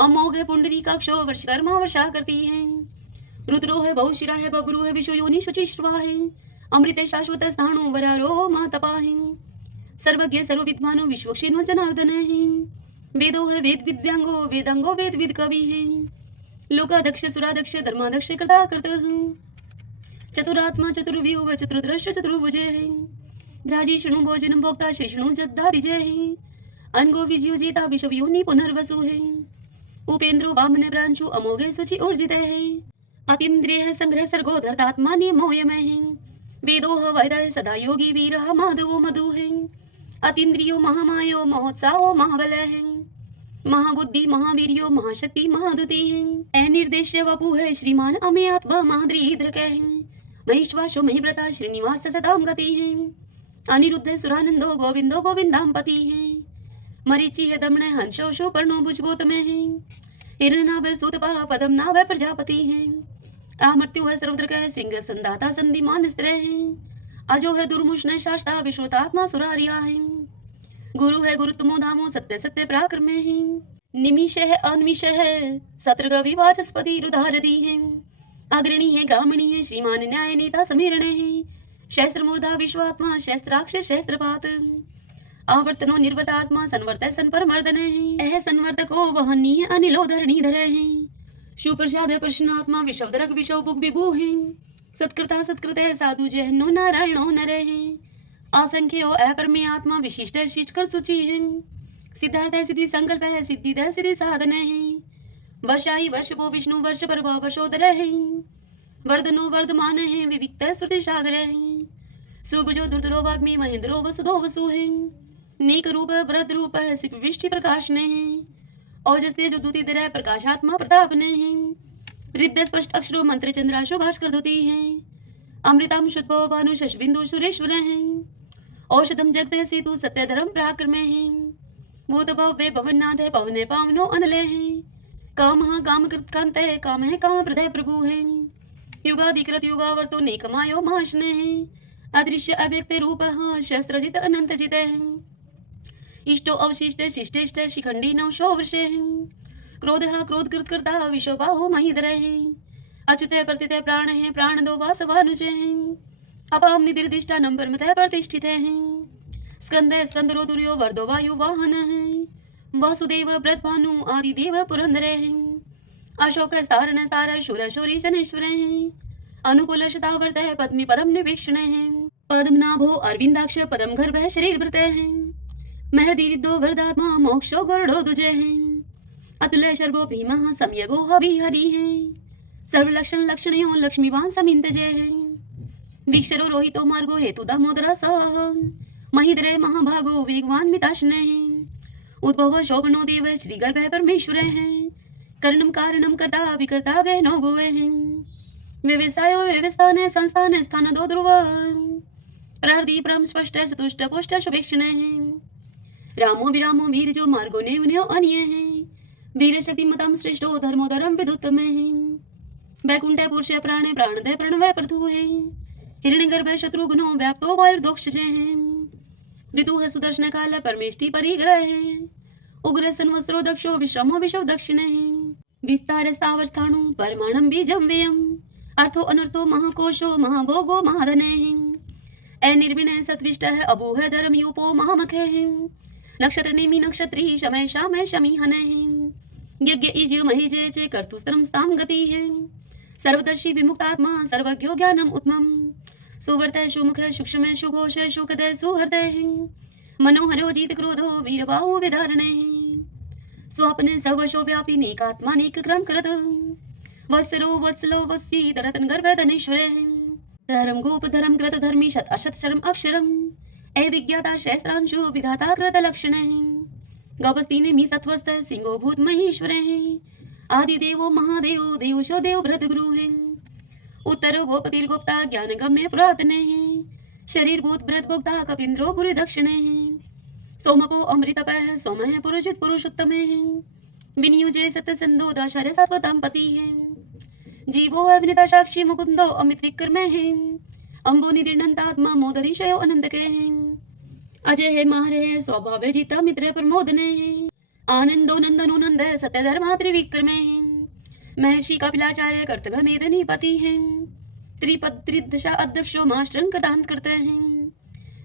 अमोघ है पुंडरी कक्षो वर्षकर्मा वर्षा करती है रुद्रो है बहुशिरा है बबरू है विश्व योनि शुचिश्रवा है अमृत शाश्वत स्थाणु वरारो मातपा है सर्वज्ञ सर्वविद्वानो विश्वक्षेनो जनार्दन है वेदो है वेद विद्यांगो, वेदांगो वेद विद कवि है। लोकाध्यक्ष सुराध्यक्ष धर्माध्यक्ष कर्ता करता हूँ। चतुरात्मा चतुर्व्यूह चतुर्दृश्य चतुर्भुजे है। भ्राजी शृणु भोजनम भोक्ता शेषणु जगदादिजय है। अनगो विज्योजिता विश्व योनि पुनर्वसु है। उपेंद्रो वामन प्रांशु अमोघे सुचि ऊर्जित है। अतीन्द्रिय संग्रह सर्गो धर्तात्मा नियमोयमय है। वेदो वैदय सदा योगी वीर माधवो मधु है। अतीन्द्रियो महामायो महोत्साहो महाबल है। महाबुद्धि महावीर्यो महाशक्ति महादुति है। ए निर्देश्य वपु है श्रीमान अमे आत्मा महाद्रीद्रक है। महेश्वासो महिव्रता श्रीनिवास सदाम गति है। अनिरुद्ध सुरानंदो गोविंदो गोविंदाम्पति है। मरीचि है दमन हंसो शोपर्णो भुजगोतम है। हिरण्यनाभ सूतपा पदम नाभ प्रजापति है। अमृत्यु है सर्वद्रक है सिंह संदाता संधिमान स्त्र है। अजो है दुर्मुष्ण शास्ता विश्रुतात्मा सुरारिया है। गुरु है गुरुत्मो धामो सत्य सत्य पराक्रम है। निमिष है अनिमिष है सत्रग विवाचस्पति रुधारदी है। अग्रणी है ग्रामणी है श्रीमान न्याय नेता समीरण है। शस्त्र मूर्धा विश्वात्मा शस्त्राक्ष शस्त्रपात। आवर्तनो निर्वर्तात्मा संवर्त सन पर मर्दन है। यह संवर्तको वहनीय अनिलो धरणीधर है। सुप्रसाद प्रश्नात्मा विषवदरक विषवभुक विभु है। सत्कृता सत्कृत साधु जहनो नारायणो नर है। असंख्यो अपरमे आत्मा विशिष्ट शिष्टकर सूचि है। सिद्धार्थ सिद्धि संकल्प है सिद्धि दय सिद्धि साधन है। वर्षाई वर्ष वो विष्णु वर्ष पर वर्षोदर है। वर्धनो वर्धमान है विविक्त श्रुति सागर है। सुभजो दुर्धरो वाग्मी महेंद्रो वसुधो वसु है। नीक रूप वृद्ध रूप है सिप विष्टि प्रकाश ने है। ओजस्ते जो दूती दर प्रकाशात्मा प्रताप ने है। रिद्ध स्पष्ट अक्षरो मंत्र चंद्राशु भास्कर धोती है। अमृतम शुद्ध भानु शशबिंदु सुरेश्वर है। औषधम जगत सेतु सत्य धर्म पराक्रम है। भूत भव्य भवनाथ है पवन पावनो अनल है। काम काम कृत कांत है काम है काम प्रदय प्रभु है। युगाधिकृत युगावर्तो नेकमायो महाशने है। अदृश्य अव्यक्त रूप शस्त्रजित अनंत जित है। इष्टो अवशिष्ट शिष्टेष्ट शिखंडी नवशो वर्ष है। क्रोध क्रोध कृत करता विश्वबाहु महीधर है। अच्युत प्रतित प्राण है प्राण दो वासवानुज है। अपाम निदिर्दिष्टा नंबर मत प्रतिष्ठित है। स्कंद स्कंदरो दुर्यो वर्दो वायु वाहन है। वासुदेव व्रत भानु आदि देव पुरंदर है। अशोक सारण सार शूर शूरी जनेश्वर है। अनुकूल शतावर्त है पद्मी पदम निवेक्षण है। पद्मनाभो अरविंदाक्ष पदम गर्भ है शरीर भृत है। महदीरिदो वरदात्मा मोक्षो गरुड़ो दुजय है। अतुल शर्वो भीमः सम्यगो हरि हरि है। सर्वलक्षण लक्षणयो लक्ष्मीवान समिंत जय है। वीक्षरो रोहितो मार्गो हेतु दामोदर सह। महीधरे महाभागो वेगवान मिताशने है। उद्भव शोभनो देव श्रीगर्भ परमेश्वर है। कर्णम कारणम कर्ता विकर्ता गहनो गोवे है। व्यवसायो व्यवस्थान संस्थान स्थान दो ध्रुव। प्रार्थी परम स्पष्ट चतुष्ट पुष्ट शुभेक्षण है। रामो विरामो वीर जो मार्गो ने उन्यो अन्य है। वीर शक्ति मतम श्रेष्ठो धर्मो धर्म विदुत्तम है। वैकुंठ पुरुष प्राण प्राणदय प्रणवय प्रथु है। हिरण्यगर्भ शत्रुघ्नो व्याप्तो वायुर्दोक्ष है। ऋतु है सुदर्शन काल परमेष्टि परिग्रह है। उग्र संवत्सरो दक्षो विश्रमो विश्व दक्षिण है। विस्तार स्थावस्थाणु परमाणम बीजम व्ययम। अर्थो अनर्थो महाकोशो महाभोगो महाधन है। ए निर्विणय सत्विष्ट है अभू है धर्म यूपो महामख है। नक्षत्र नेमि नक्षत्री शमय शामय शमी हन है। यज्ञ इज महीजे चे कर्तुस्तरम स्थाम गति है। सर्वदर्शी विमुक्तात्मा सर्वज्ञो ज्ञानम उत्तमम। सुवर्त सुमुख सूक्ष्म सुघोष सुखदय सुहृदय है। मनोहरो जीत क्रोधो वीरबाहु विधारण है। स्वप्न सर्वशो व्यापी नेकात्मा नेक क्रम करत। वत्सरो वत्सलो वत्सी दरतन गर्भ धनेश्वर है। धर्म गोप धर्म कृत धर्मी शत अशत शर्म अक्षरम। ए विज्ञाता शस्त्रांशु विधाता कृत लक्षण है। गपस्ती नेमि सत्वस्त सिंहो भूत महेश्वर है। आदि देवो महादेव देवशो देव भ्रत गुरु है। उत्तर गोपतिर गोप्ता ज्ञान गम्य पुरातन है। शरीर भूत भ्रत भोक्ता कपिंद्रो पुरी दक्षिण है। सोमपो अमृतप है सोम है पुरुषित पुरुषोत्तम है। विनियुजे सत्य संदो दशर सत्वतांपति है। जीवो अविनिता साक्षी मुकुंदो अमित विक्रम है। अंबो निदिर्णंतात्मा मोदधिशयो अनंत के है। अजय है माहर है स्वभाव जीता मित्र प्रमोदन है। आनंदो नंदनो नंद सत्य धर्मा त्रिविक्रम है। महर्षि कपिलाचार्य कर्तव्य मेदनी पति है। त्रिपद त्रिदशा अध्यक्षो महाश्रंक दांत करते हैं।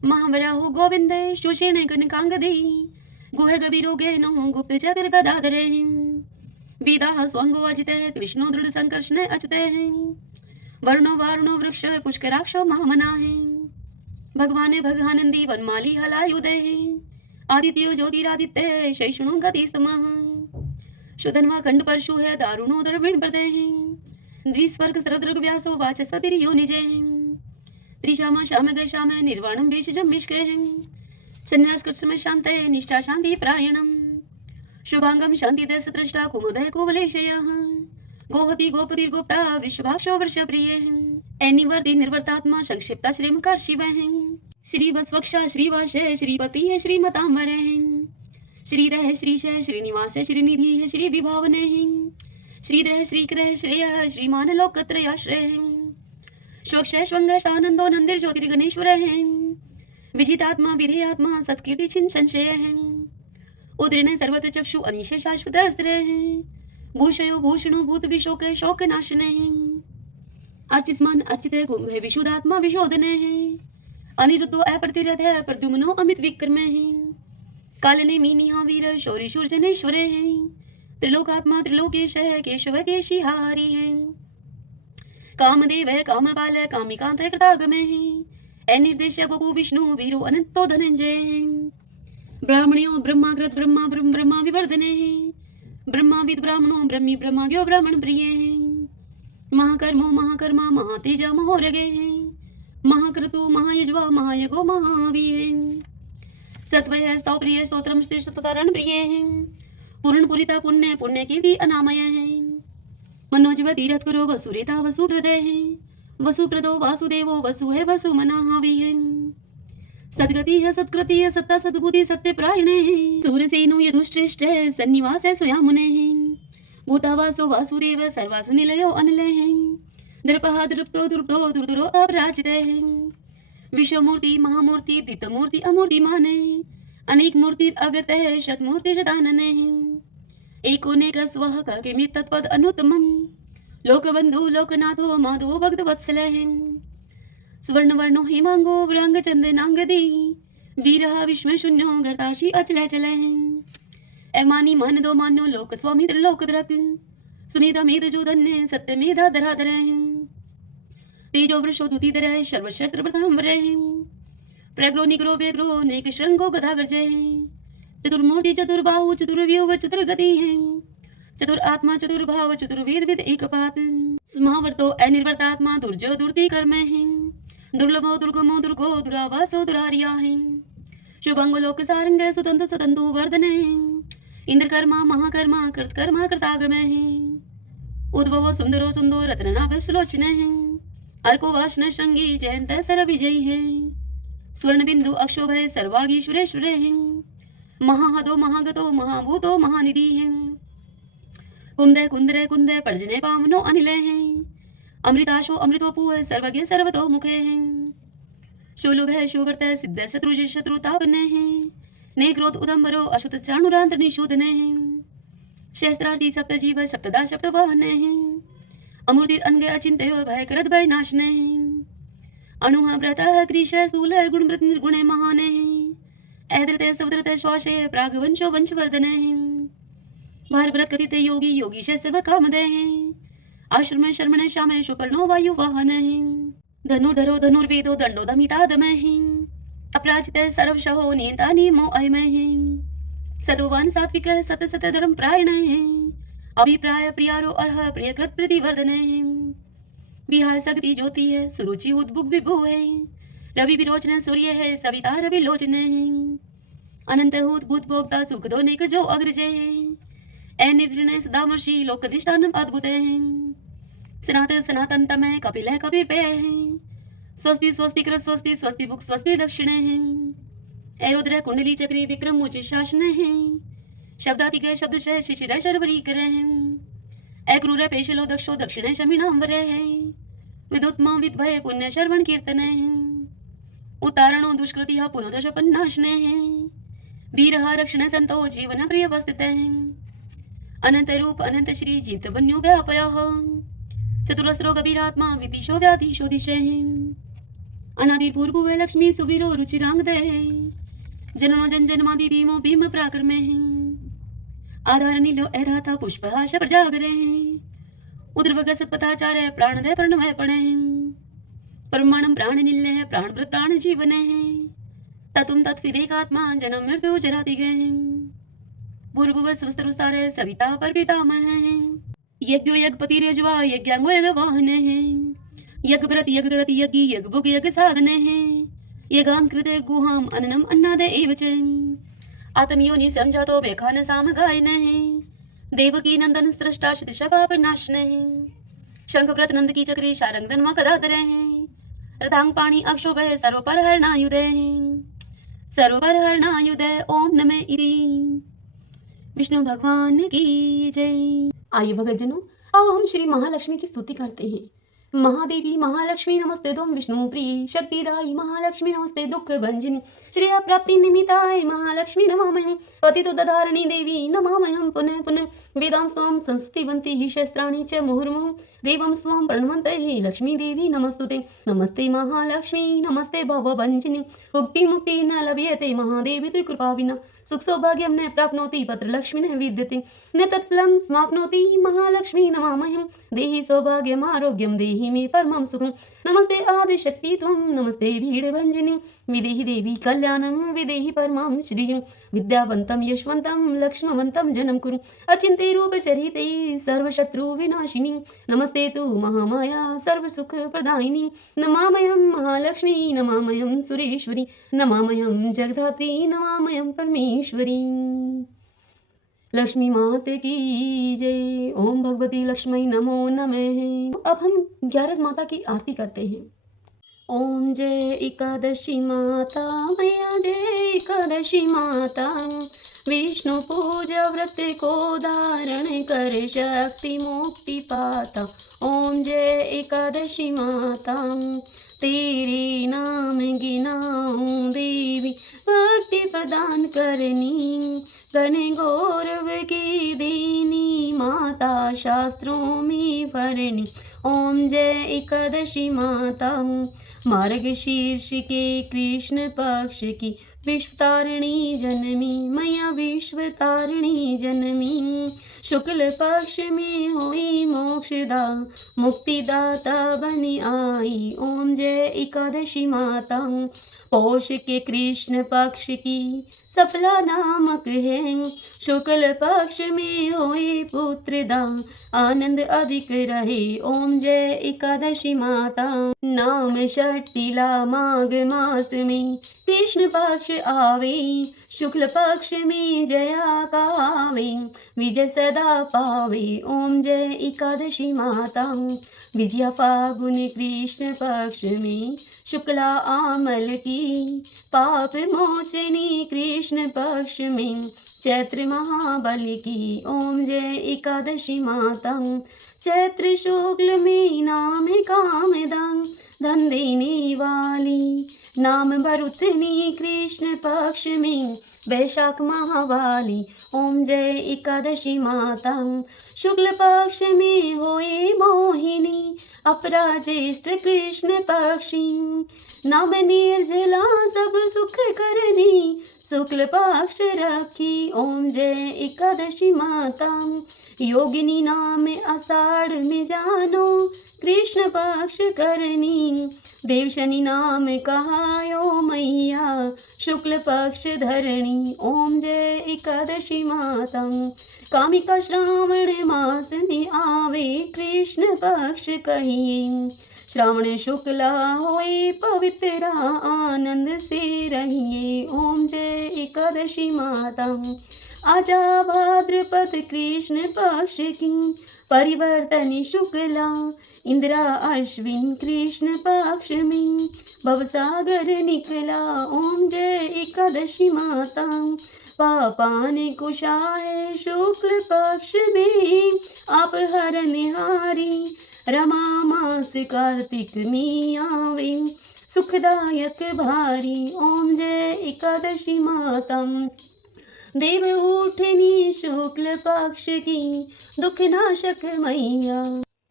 महावराहो गोविंद सुषेण कनकांगदी गुह गभीरोगेनो गुप्त चक्र गदाधरे वेदाः स्वांगो अजिते कृष्णो दृढ़ संकर्षणे अच्युते वर्णो वारुणो वृक्ष पुष्कराक्षो महामनाः भगवाने भगानंदी वनमाली हलायुधे आदित्यो ज्योतिरादित्य शैषणो गति समः शुधन्वा खंड परशु है दारुणो द्रविण प्रदे द्विस्वर्ग सरदृग व्यासो वाचस्पतिर्यो निजे त्रिशामा श्याम गय श्याम निर्वाणम बीजम मिष्के संन्यास कृत्सम शांते निष्ठा शांति प्रायणम शुभांगम शांति दस दृष्टा कुमुदय कुवलेशयः गोहति गोपति गोप्ता वृषभाक्षो वृषप्रिय एनिवर्ति निर्वर्तात्मा संक्षिप्ता श्रीमकार शिव श्रीवत्स्वक्षा श्रीवाशे श्रीपति है श्रीमतांबर श्रीरह श्रीश श्रीनिवास श्रीनिधि श्री विभावने श्रीद्रह श्रीकृह श्रेय श्रीमान लोकत्रयाश्रय स्वक्षैश्वंगशानंदो नंदिर ज्योतिर्गणेश्वर विजितात्मा विधेयात्मा सत्कीर्ति छिन्न संशय उदृण सर्वत्र चक्षु अनिश शाश्वत अस्त्र भूषयो भूषणो भूत विशोक शोक नाशने अर्चिस्मान अर्चित कुंभ विशुद्धात्मा विशोधने अनिरुद्धो अप्रतिरथ प्रद्युम्नो अमित विक्रमे कालने मीनिहा वीर शौरी शूर्जनेश्वरे त्रिलोकात्मा त्रिलोकेश केशव केशिहारी कामदेव कामबाल कामिकांत कृतागमे निर्देश बपु विष्णु वीरो अनंतो धनंजय ब्राह्मणो ब्रह्माग्रत ब्रह्मा ब्रह्म ब्रह्मा विवर्धने ब्रह्माविद ब्राह्मणो ब्रह्मी ब्रह्माग्यो ब्राह्मण प्रिय महाकर्मो महाकर्मा महातेजा महोरगे महाक्रतु महायज्वा महायगो महावीर सत्वय स्तोप्रिय स्तोत्रम स्तोतरण प्रिय पूर्णपुरिता पुण्य पुण्य कीर्ति अनामय मनोजव तीरथ करो वसुरेता वसुप्रदय वसुप्रदो वासुदेवो वसु है वसु मनाहावी सद्गति है सत्कृति है सत्ता सद्बुद्धि सत्य प्रायणे सूरसेनो यदुश्रेष्ठ सन्निवास है स्वयामुने भूतावासो वासुदेव सर्वासु निलयो अनिलय दृपः दृप्तो दृप्तो दुर्दुरो अपराजित विश्वमूर्ति महामूर्ति दितमूर्ति अमूर्ति माने अनेक मूर्ति अव्यक्त है शतमूर्ति शतानने एकोनेक स्वः किमित तत्पद अनुत्तमम् लोकबंधु लोकनाथो माधवो भक्तवत्सल स्वर्णवर्णो हिमांगो व्रांग चंदनांगदी वीरः विश्व शून्यो गर्ताशी अचल चल एमानी मान दो मानो लोक स्वामी त्रिलोकद्रक सुमेधा मेध जोधन्य सत्य मेधा धराधर तेजो वृषो दुतिधर सर्वशस्त्र प्रतांबर प्रग्रो निग्रो व्यग्रो नेक श्रृंगो गधा गर्जय चतुर्मूर्ति चतुर्बाहु चतुर्व्यूह चतुर्गति चतुर आत्मा चतुर्भाव चतुर्वेद विद एकपात समावर्तो अनिर्वर्तात्मा दुर्जो दुर्ति कर्म दुर्लभो दुर्गमो दुर्गो दुरावासो दुरारिया शुभंगो लोक सारंग सुतंतु सुतंतु वर्धने इंद्रकर्मा महाकर्मा कृतकर्मा कृतागम उद्भवो सुंदरो सुंदो रत्ननाभ सुलोचन अर्को वासन श्रृंगी जयंत सर विजयी स्वर्ण बिंदु अक्षोभय सर्वागीश्वरेश्वरे महाहदो महागतो महाभूतो महानिधि कुंदय कुंदय कुंदय पर्जने पावनो अनिल अमृताशो अमृतोपु सर्वज्ञ सर्वतो मुखे शूलुभ शुभर्त सिद्ध शत्रुज शत्रुतापने नेक्रोत उदंबरो अशुत चाणुरांत निशोधने शस्त्रार्थी सप्तजीव सप्तदा सप्तवाहने अमूर्ति अनग अचिंत्य भय करत भय नाशने अणुः व्रतः कृश स्थूल गुण निर्गुणे महाने ऐद्रते सवद्रते श्वासे प्रागवंशो वंशवर्धने भारव्रत कथित योगी योगीश सर्व कामदे आश्रम शर्मण श्याम सुपर्णो वायु वाहन धनुर्धरो धनुर्वेदो दंडो दमिता दमे अपराजित सर्वशहो नियंता नियमो अयमय सदोवान सात्विक सत सत धर्म प्रायण अभिप्राय प्रियारो अर्ह प्रियकृत प्रतिवर्धने विहाय सगति ज्योति है सुरुचि उद्भुग विभु है रवि विरोचन सूर्य है सविता रवि लोचन अनंत हूत भूत भोक्ता सुख दो नेक जो अग्रज है सदामर्षि लोकधिष्ठानम अद्भुत सनातन सनातन तमय कपिल है कबीर पे है स्वस्ति स्वस्ति कृत स्वस्ति स्वस्ति भुक स्वस्ति दक्षिण है रुद्र कुंडली चक्री विक्रम उचित शासन है शब्दातिक शब्द शिशिर शर्वरी कर क्रूर पेशलो दक्षो दक्षिण शमीणांबर है विदुत्मा विद्भय पुण्य शर्वण कीर्तन उतारणो दुष्कृति पुनोदश पन्नाशने वीर रक्षण संतो जीवन प्रिय वस्थित अनंत रूप अनंत श्री जीवित बन्यो व्यापय चतुरस्रो गभीरात्मा विदिशो व्याधीशो दिशे अनादि पूर्व लक्ष्मी सुवीरो रुचिरांग जननो जन जन्मादि भीमो भीम पराक्रमे आधार नीलो एधाता पुष्पहाश प्रजागरे उद्रवग सत्पथाचार्य प्राणदय प्रणमय पणे परमाणम प्राण निल्य प्राणव्रत प्राण जीवन ततुम तत्विदेकात्मा जन्म मृत्यु जराति गए पूर्व स्वस्तरुस्तारे सविता पर पितामह यज्ञो यज्ञपति रेजवा यज्ञांगो यज्ञ वाहन यज्ञ व्रत यज्ञ व्रत यज्ञ यज्ञ भुग यज्ञ साधन यज्ञान कृते गुहाम अन्नम अन्नाद एव च आत्मयोनि संजातो बेखान साम गायन देवकी नंदन सृष्टा शतशा पाप नाशन शंख व्रत नंद की चक्री शारंग धनमा कदाधर रथांग पाणी अक्षोभ सर्वपर हरणायुधे सर्वपर हरणायुधे ओम नमः इति विष्णु भगवान की जय। आइए भगतजनों, अब हम श्री महालक्ष्मी की स्तुति करते हैं। महादेवी महालक्ष्मी नमस्ते तुम विष्णु प्रिय शक्तिदायी महालक्ष्मी नमस्ते दुख भंजनी श्रेय प्राप्ति निमित्ताय महालक्ष्मी नमामहं पतितो दधारणी देवी नमामहं पुनः पुनः वेदां स्वं संस्कृतिवन्ति हि शस्त्राणि च मुहुर्मुहुः देवं स्वं प्रणवन्तये लक्ष्मी देवी नमस्तुते नमस्ते महालक्ष्मी नमस्ते भवभञ्जनी मुक्ति मुक्ति न लभ्यते महादेवी ते कृपा विना सुख सौभाग्यं न प्राप्नोति पत्र लक्ष्मी न विद्यते न तत्फलं समाप्नोति महालक्ष्मी नमामहं देहि सौभाग्यम् आरोग्यं देहि मे परमं सुखं नमस्ते आदिशक्ति त्वं नमस्ते भीडभञ्जनी विदेहि देवी कल्याणं विदेहि परमं श्रियं विद्यावन्तं यशवन्तं लक्ष्मवन्तं जनं कुरु अचिन्त्य रूपचरिते सर्वशत्रु विनाशिनी नमस्ते तु महामाया सर्वसुख प्रदायिनी नमामयं महालक्ष्मी नमामयं सुरेश्वरी नमामयं जगधात्री नमामयं परमेश्वरी। लक्ष्मी माता की जय। ओम भगवती लक्ष्मी नमो नमः। अब हम 11 माता की आरती करते हैं। ओम जय एकादशी माता मैया जय एकादशी माता विष्णु पूजा व्रत को धारण कर शक्ति मुक्ति पाता। ओम जय एकादशी माता तेरे नाम गिनाऊं देवी भक्ति प्रदान करनी घन गौरव की दीनी माता शास्त्रों में भरनी। ओम जय एकादशी माता मार्गशीर्ष के कृष्ण पक्ष की विश्वतारिणी जनमी मैया विश्वतारिणी जनमी शुक्ल पक्ष में हुई मोक्षदा मुक्तिदाता बनी आई। ओम जय एकादशी माता पौष के कृष्ण पक्ष की सफला नामक है शुक्ल पक्ष में हुई पुत्रदा आनंद अधिक रहे। ओम जय एकादशी माता नाम षष्ठीला माघ मास में कृष्ण पक्ष आवे शुक्ल पक्ष में जया गावे विजय सदा पावे। ओम जय एकादशी माता विजया फागुन कृष्ण पक्ष में शुक्ला आमल की पाप मोचनी कृष्ण पक्ष में चैत्र महाबली की। ओम जय एकादशी माता चैत्र शुक्ल में नाम कामदान धन देने वाली नाम भरुतनी कृष्ण पक्ष में वैशाख महावाली। ओम जय एकादशी माता शुक्ल पक्ष में होए मोहिनी अपराजेष्ठ कृष्ण पक्षी नाम निर्जला सब सुख करनी शुक्ल पक्ष रखी। ओम जय एकादशी माता योगिनी नाम आषाढ़ में जानो कृष्ण पक्ष करनी देवशनि नाम कहायो मैया शुक्ल पक्ष धरणी। ओम जय एकादशी माता कामिका श्रावण मास में आवे कृष्ण पक्ष कहिए श्रावण शुक्ला होए पवित्र आनंद से रहिए। ओम जय एकादशी माता आजा भाद्रपद कृष्ण पक्ष की परिवर्तन शुक्ला इंदिरा अश्विन कृष्ण पक्ष में भवसागर निकला। ओम जय एकादशी माता पापान कुशाय शुक्ल पक्ष में आप हरनिहारी रमा मास कार्तिक में आवे सुखदायक भारी। ओम जय एकादशी माता देव उठनी शुक्ल पक्ष की दुख नाशक मैया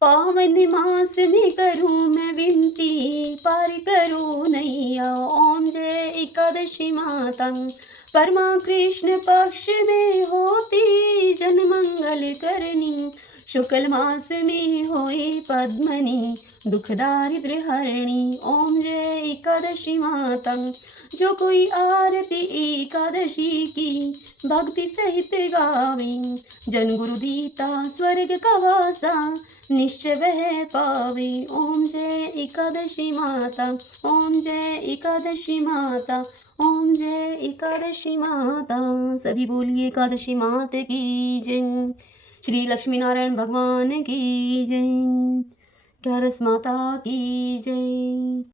पावन मास में करूं मैं विनती पार करो नैया। ओम जय एकादशी माता परमा कृष्ण पक्ष में होती जन मंगल करनी, शुक्ल मास में होए पद्मनी दुख दारिद्र्य हरणी। ओम जय एकादशी माता, जो कोई आरती एकादशी की भक्ति सहित गावे, जन गुरु दीता स्वर्ग का वासा निश्चय वह पावे। ओम जय एकादशी माता, ओम जय एकादशी माता, ओम जय एकादशी माता। सभी बोलिए एकादशी माता की जय। श्री लक्ष्मी नारायण भगवान की जय। क्यारस माता की जय।